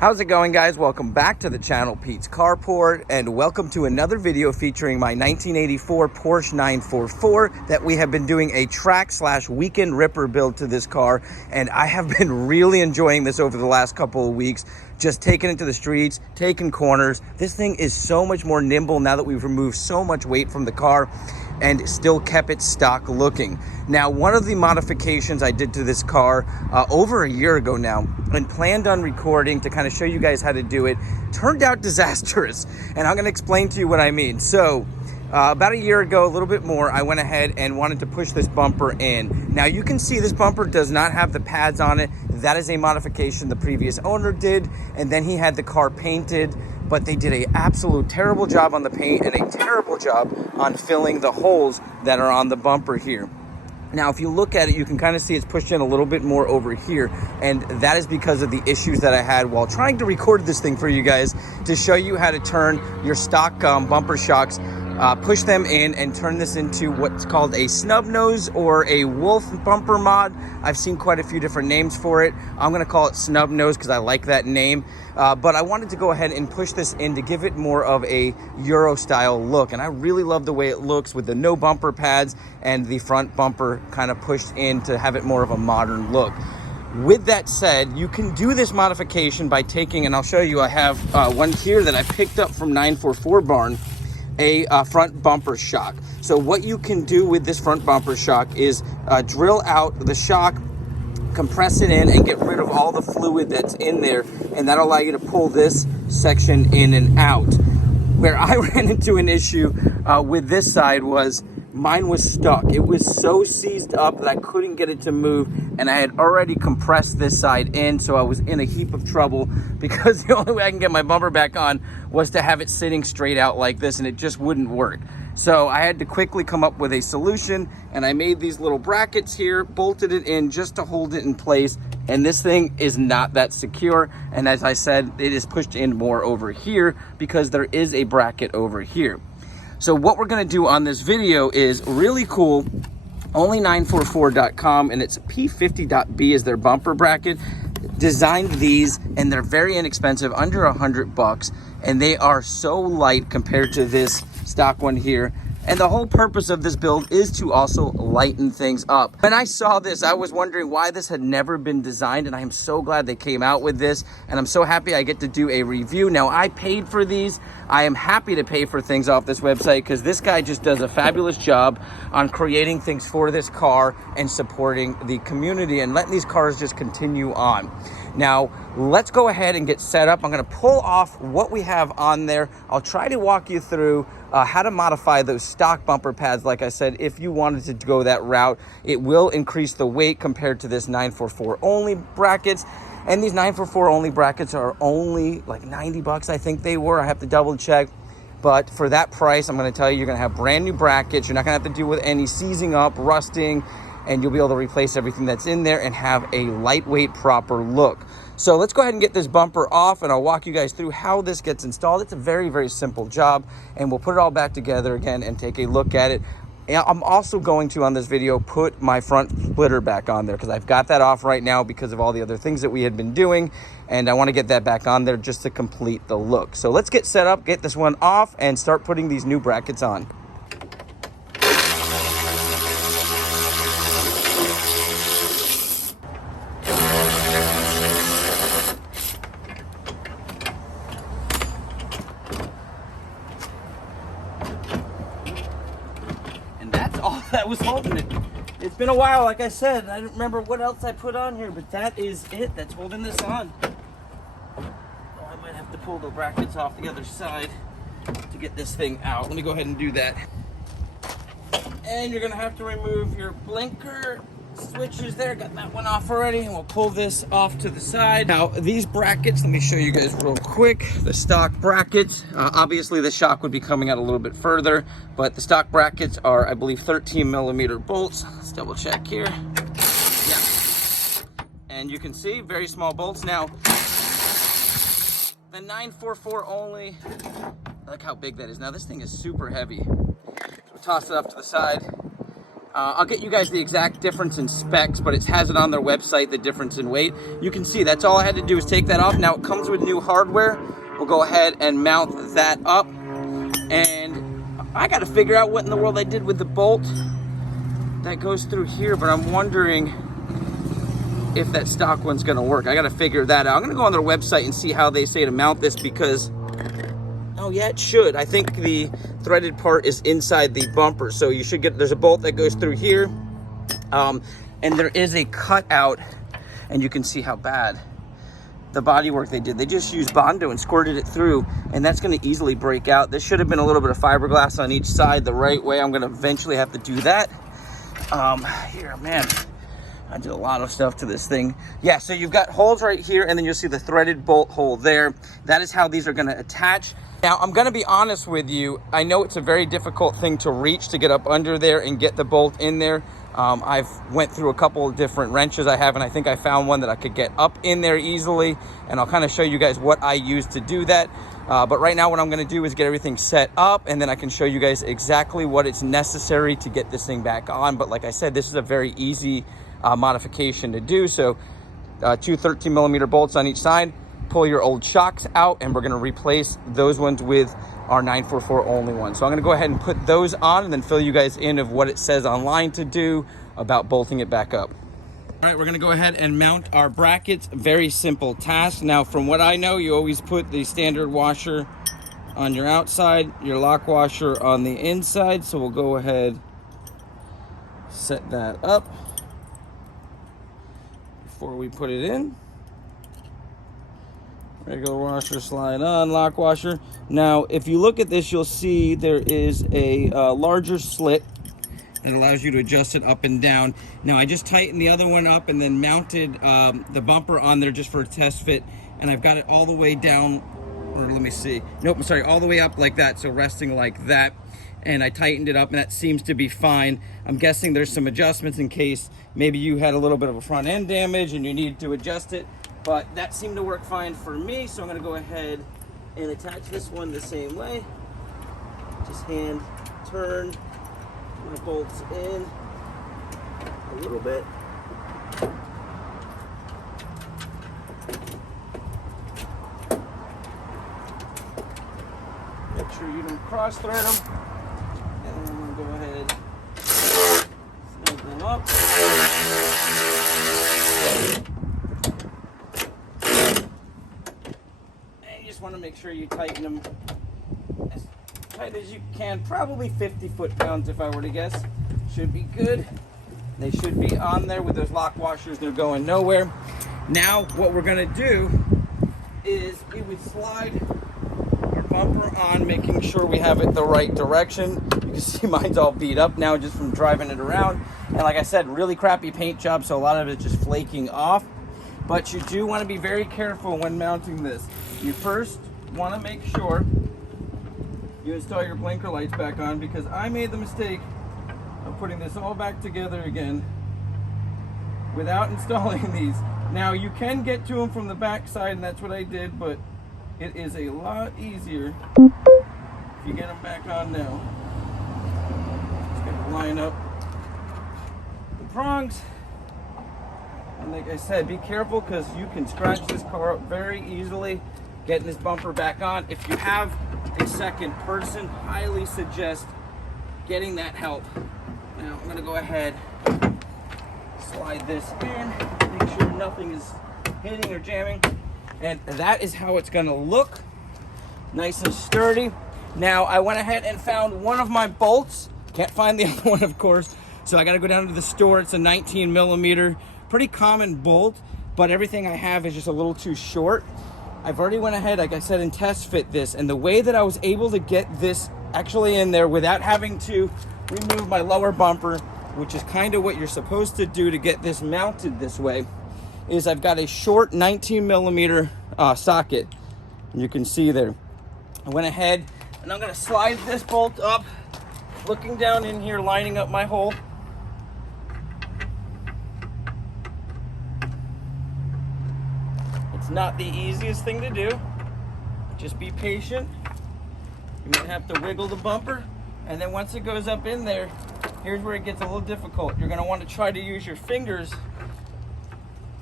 How's it going, guys? Welcome back to the channel, Pete's Carport, and welcome to another video featuring my 1984 Porsche 944 that we have been doing a track/weekend ripper build to this car, and I have been really enjoying this over the last couple of weeks, just taking it to the streets, taking corners. This thing is so much more nimble now that we've removed so much weight from the car and still kept it stock looking. Now, one of the modifications I did to this car over a year ago now and planned on recording to kind of show you guys how to do it turned out disastrous, and I'm going to explain to you what I mean. So about a year ago, a little bit more, I went ahead and wanted to push this bumper in. Now you can see this bumper does not have the pads on it. That is a modification the previous owner did, and then he had the car painted, but they did an absolute terrible job on the paint and a terrible job on filling the holes that are on the bumper here. Now, if you look at it, you can kind of see it's pushed in a little bit more over here, and that is because of the issues that I had while trying to record this thing for you guys to show you how to turn your stock bumper shocks, push them in and turn this into what's called a snub nose or a wolf bumper mod. I've seen quite a few different names for it. I'm going to call it snub nose because I like that name. But I wanted to go ahead and push this in to give it more of a Euro style look. And I really love the way it looks with the no bumper pads and the front bumper kind of pushed in to have it more of a modern look. With that said, you can do this modification by taking, and I'll show you, I have one here that I picked up from 944 Barn, a front bumper shock. So what you can do with this front bumper shock is drill out the shock, compress it in, and get rid of all the fluid that's in there, and that'll allow you to pull this section in and out. Where I ran into an issue with this side was mine was stuck. It was so seized up that I couldn't get it to move, and I had already compressed this side in, so I was in a heap of trouble because the only way I can get my bumper back on was to have it sitting straight out like this, and it just wouldn't work. So I had to quickly come up with a solution, and I made these little brackets here, bolted it in just to hold it in place, and this thing is not that secure. And as I said, it is pushed in more over here because there is a bracket over here. So what we're gonna do on this video is really cool, only944.com, and it's P50.B is their bumper bracket. Designed these, and they're very inexpensive, under $100, and they are so light compared to this stock one here. And the whole purpose of this build is to also lighten things up. When I saw this, I was wondering why this had never been designed, and I am so glad they came out with this, and I'm so happy I get to do a review. Now, I paid for these. I am happy to pay for things off this website because this guy just does a fabulous job on creating things for this car and supporting the community and letting these cars just continue on. Now, let's go ahead and get set up. I'm gonna pull off what we have on there. I'll try to walk you through how to modify those stock bumper pads. Like I said, if you wanted to go that route, it will increase the weight compared to this 944 only brackets. And these 944 only brackets are only like $90, I think they were. I have to double check. But for that price, I'm gonna tell you, you're gonna have brand new brackets. You're not gonna have to deal with any seizing up, rusting, and you'll be able to replace everything that's in there and have a lightweight, proper look. So let's go ahead and get this bumper off, and I'll walk you guys through how this gets installed. It's a very, very simple job, and we'll put it all back together again and take a look at it. And I'm also going to, on this video, put my front splitter back on there because I've got that off right now because of all the other things that we had been doing, and I want to get that back on there just to complete the look. So let's get set up, get this one off, and start putting these new brackets on. All that was holding it. It's been a while, like I said. I don't remember what else I put on here, but that is it that's holding this on. Oh, I might have to pull the brackets off the other side to get this thing out. Let me go ahead and do that. And you're gonna have to remove your blinker switches there. Got that one off already, and we'll pull this off to the side. Now, these brackets, let me show you guys real quick. The stock brackets, obviously the shock would be coming out a little bit further, but the stock brackets are, I believe, 13mm bolts. Let's double check here. Yeah. And you can see, very small bolts. Now, the 944 only, look how big that is. Now, this thing is super heavy. So we'll toss it up to the side. I'll get you guys the exact difference in specs, but it has it on their website, the difference in weight. You can see that's all I had to do is take that off. Now it comes with new hardware. We'll go ahead and mount that up. And I got to figure out what in the world I did with the bolt that goes through here, but I'm wondering if that stock one's going to work. I got to figure that out. I'm going to go on their website and see how they say to mount this because, oh yeah, it should. I think the threaded part is inside the bumper, so you should get, there's a bolt that goes through here, and there is a cutout, and you can see how bad the bodywork they did. They just used Bondo and squirted it through, and that's going to easily break out. There should have been a little bit of fiberglass on each side the right way. I'm going to eventually have to do that. Here, man, I did a lot of stuff to this thing. Yeah, so you've got holes right here, and then you'll see the threaded bolt hole there. That is how these are going to attach. Now, I'm going to be honest with you. I know it's a very difficult thing to reach to get up under there and get the bolt in there. I've went through a couple of different wrenches I have, and I think I found one that I could get up in there easily, and I'll kind of show you guys what I use to do that. But right now what I'm going to do is get everything set up, and then I can show you guys exactly what it's necessary to get this thing back on. But like I said, this is a very easy modification to do. So two 13mm bolts on each side. Pull your old shocks out, and we're going to replace those ones with our 944 only one. So I'm going to go ahead and put those on and then fill you guys in of what it says online to do about bolting it back up. All right, we're going to go ahead and mount our brackets. Very simple task. Now, from what I know, you always put the standard washer on your outside, your lock washer on the inside. So we'll go ahead, set that up before we put it in. Regular washer, slide on, lock washer. Now, if you look at this, you'll see there is a larger slit that allows you to adjust it up and down. Now, I just tightened the other one up and then mounted the bumper on there just for a test fit, and I've got it all the way down, or let me see. Nope, I'm sorry, all the way up like that, so resting like that. And I tightened it up, and that seems to be fine. I'm guessing there's some adjustments in case maybe you had a little bit of a front end damage and you needed to adjust it. But that seemed to work fine for me, so I'm going to go ahead and attach this one the same way. Just hand turn my bolts in a little bit. Make sure you don't cross thread them. And then we'll go ahead and snug them up. Want to make sure you tighten them as tight as you can. Probably 50 foot-pounds if I were to guess. Should be good. They should be on there with those lock washers. They're going nowhere. Now what we're going to do is we would slide our bumper on, making sure we have it the right direction. You can see mine's all beat up now just from driving it around. And like I said, really crappy paint job, so a lot of it's just flaking off. But you do want to be very careful when mounting this. You first want to make sure you install your blinker lights back on, because I made the mistake of putting this all back together again without installing these. Now you can get to them from the back side, and that's what I did, but it is a lot easier if you get them back on now. Just gotta line up the prongs. And like I said, be careful, because you can scratch this car up very easily getting this bumper back on. If you have a second person, highly suggest getting that help. Now I'm going to go ahead, slide this in, make sure nothing is hitting or jamming, and that is how it's going to look. Nice and sturdy. Now I went ahead and found one of my bolts. Can't find the other one, of course, so I got to go down to the store. It's a 19mm. Pretty common bolt, but everything I have is just a little too short. I've already went ahead, like I said, and test fit this, and the way that I was able to get this actually in there without having to remove my lower bumper, which is kind of what you're supposed to do to get this mounted this way, is I've got a short 19mm socket. You can see there. I went ahead and I'm going to slide this bolt up, looking down in here, lining up my hole. It's not the easiest thing to do. Just be patient. You might have to wiggle the bumper, and then once it goes up in there, here's where it gets a little difficult. You're gonna want to try to use your fingers.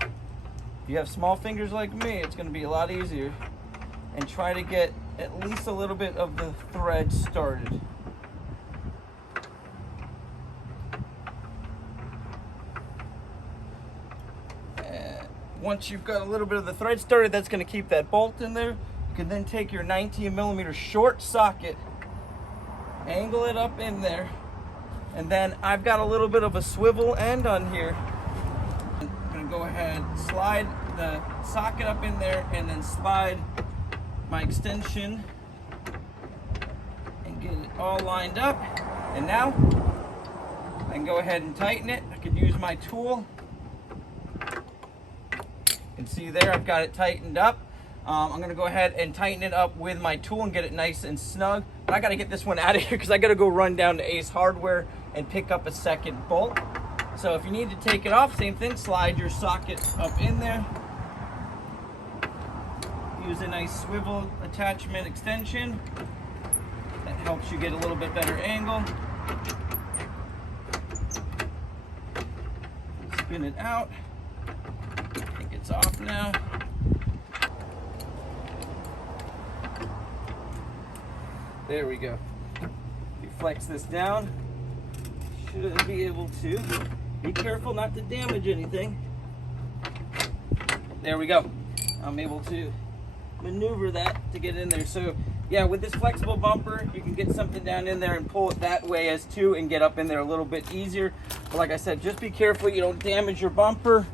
If you have small fingers like me, it's gonna be a lot easier. And try to get at least a little bit of the thread started. And once you've got a little bit of the thread started, that's gonna keep that bolt in there. You can then take your 19mm short socket, angle it up in there, and then I've got a little bit of a swivel end on here. I'm gonna go ahead, slide the socket up in there, and then slide my extension and get it all lined up. And now I can go ahead and tighten it. I could use my tool. And see there, I've got it tightened up. I'm gonna go ahead and tighten it up with my tool and get it nice and snug. But I gotta get this one out of here because I gotta go run down to Ace Hardware and pick up a second bolt. So if you need to take it off, same thing, slide your socket up in there. Use a nice swivel attachment extension. That helps you get a little bit better angle. Spin it out. I think it's off now. There we go. You flex this down, should be able to. Be careful not to damage anything. There we go. I'm able to maneuver that to get in there. So yeah, with this flexible bumper, you can get something down in there and pull it that way as too and get up in there a little bit easier. But like I said, just be careful you don't damage your bumper.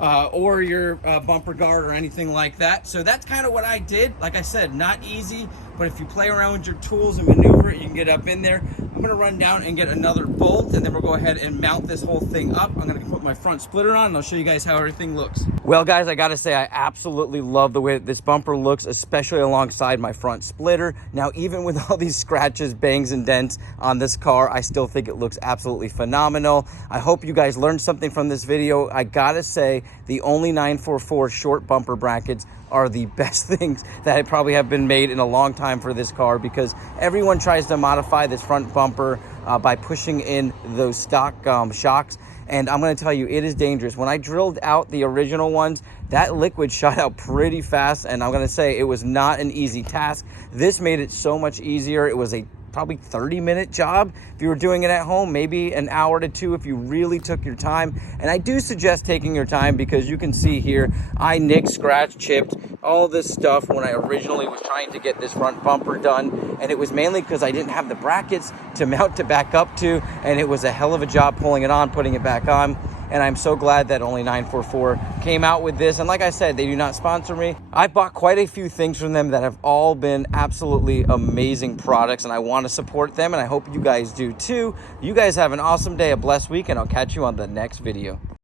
Or your bumper guard or anything like that. So that's kind of what I did. Like I said, not easy, but if you play around with your tools and maneuver it, you can get up in there. I'm gonna run down and get another bolt, and then we'll go ahead and mount this whole thing up. I'm gonna put my front splitter on and I'll show you guys how everything looks. Well guys, I gotta say, I absolutely love the way that this bumper looks, especially alongside my front splitter. Now, even with all these scratches, bangs, and dents on this car, I still think it looks absolutely phenomenal. I hope you guys learned something from this video. I gotta say, the only 944 short bumper brackets are the best things that probably have been made in a long time for this car, because everyone tries to modify this front bumper by pushing in those stock shocks. And I'm going to tell you, it is dangerous. When I drilled out the original ones, that liquid shot out pretty fast, and I'm going to say it was not an easy task. This made it so much easier. It was a probably 30-minute job if you were doing it at home, maybe an hour to two if you really took your time. And I do suggest taking your time, because you can see here, I nicked, scratched, chipped all this stuff when I originally was trying to get this front bumper done. And it was mainly because I didn't have the brackets to mount it back up to, and it was a hell of a job pulling it on, putting it back on. And I'm so glad that only 944 came out with this. And like I said, they do not sponsor me. I bought quite a few things from them that have all been absolutely amazing products, and I want to support them, and I hope you guys do too. You guys have an awesome day, a blessed week, and I'll catch you on the next video.